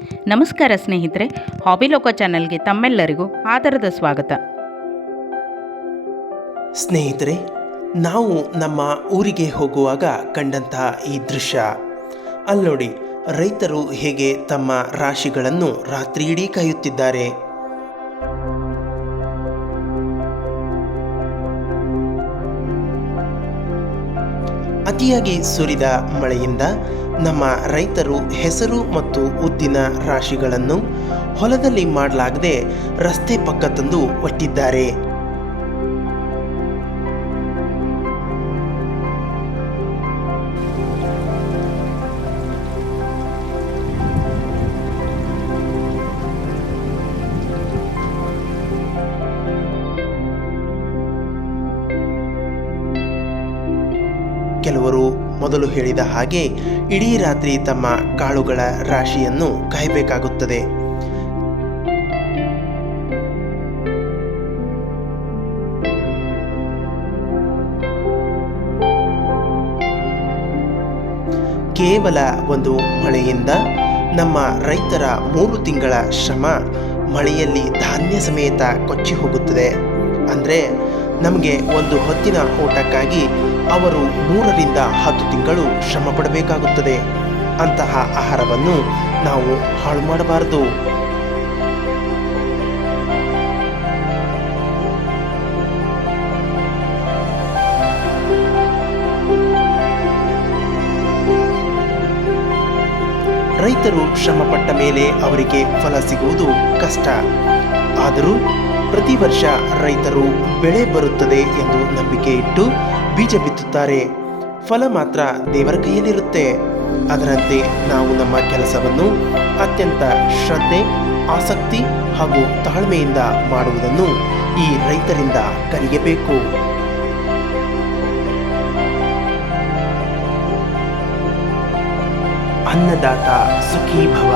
ನಮಸ್ಕಾರ ಸ್ನೇಹಿತರೆ, ಹಾಬಿ ಲೋಕ ಚಾನಲ್ಗೆ ತಮ್ಮೆಲ್ಲರಿಗೂ ಆದರದ ಸ್ವಾಗತ. ಸ್ನೇಹಿತರೆ, ನಾವು ನಮ್ಮ ಊರಿಗೆ ಹೋಗುವಾಗ ಕಂಡಂತಹ ಈ ದೃಶ್ಯ ಅಲ್ಲಿ ನೋಡಿ, ರೈತರು ಹೇಗೆ ತಮ್ಮ ರಾಶಿಗಳನ್ನು ರಾತ್ರಿಯಿಡೀ ಕಾಯುತ್ತಿದ್ದಾರೆ. ಅತಿಯಾಗಿ ಸುರಿದ ಮಳೆಯಿಂದ ನಮ್ಮ ರೈತರು ಹೆಸರು ಮತ್ತು ಉದ್ದಿನ ರಾಶಿಗಳನ್ನು ಹೊಲದಲ್ಲಿ ಮಾಡಲಾಗದೆ ರಸ್ತೆ ಪಕ್ಕ ತಂದು ಒಟ್ಟಿದ್ದಾರೆ. ಕೆಲವರು ಮೊದಲು ಹೇಳಿದ ಹಾಗೆ ಇಡೀ ರಾತ್ರಿ ತಮ್ಮ ಕಾಳುಗಳ ರಾಶಿಯನ್ನು ಕಾಯಬೇಕಾಗುತ್ತದೆ. ಕೇವಲ ಒಂದು ಮಳೆಯಿಂದ ನಮ್ಮ ರೈತರ 3 ತಿಂಗಳ ಶ್ರಮ ಮಳೆಯಲ್ಲಿ ಧಾನ್ಯ ಸಮೇತ ಕೊಚ್ಚಿ ಹೋಗುತ್ತದೆ. ಅಂದರೆ ನಮಗೆ ಒಂದು ಹೊತ್ತಿನ ಊಟಕ್ಕಾಗಿ ಅವರು 3ರಿಂದ 10 ತಿಂಗಳು ಶ್ರಮ ಪಡಬೇಕಾಗುತ್ತದೆ. ಅಂತಹ ಆಹಾರವನ್ನು ನಾವು ಹಾಳು ಮಾಡಬಾರದು. ರೈತರು ಶ್ರಮಪಟ್ಟ ಮೇಲೆ ಅವರಿಗೆ ಫಲ ಸಿಗುವುದು ಕಷ್ಟ. ಆದರೂ ಪ್ರತಿ ವರ್ಷ ರೈತರು ಬೆಳೆ ಬರುತ್ತದೆ ಎಂದು ನಂಬಿಕೆ ಇಟ್ಟು ಬೀಜ ಬಿತ್ತುತ್ತಾರೆ. ಫಲ ಮಾತ್ರ ದೇವರ ಕೈಯಲ್ಲಿರುತ್ತೆ. ಅದರಂತೆ ನಾವು ನಮ್ಮ ಕೆಲಸವನ್ನು ಅತ್ಯಂತ ಶ್ರದ್ಧೆ, ಆಸಕ್ತಿ ಹಾಗೂ ತಾಳ್ಮೆಯಿಂದ ಮಾಡುವುದನ್ನು ಈ ರೈತರಿಂದ ಕಲಿಯಬೇಕು. ಅನ್ನದಾತ ಸುಖೀ ಭವ.